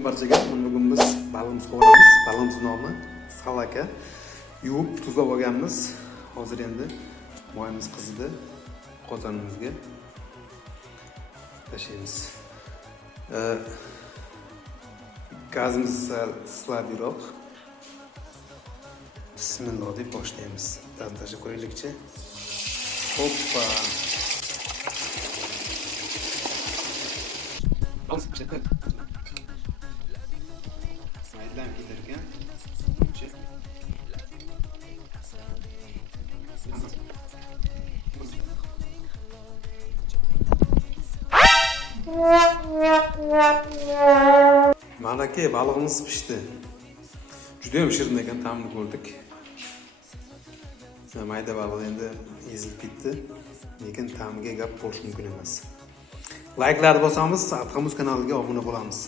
Barchaga bugun biz balimizni qovuramiz. Balimiz nomi salaka. Yuvib, tuzlab olganmiz. Hozir endi moyimiz qizidi. Qozonimizga tashlaymiz. Gazimiz slabiyroq. Bismillah deb boshlaymiz. Tashlab qo'yaylikchi. Hoppa. Maydalam ketarkan. Mana aka, balig'imiz pishdi. Juda ham shirin ekan, ta'mini ko'rdik. Mayda baliq endi ezilib ketdi, lekin ta'miga gap bo'lishi mumkin emas. Like'larni bosamiz, Atqamuz kanaliga obuna bo'lamiz.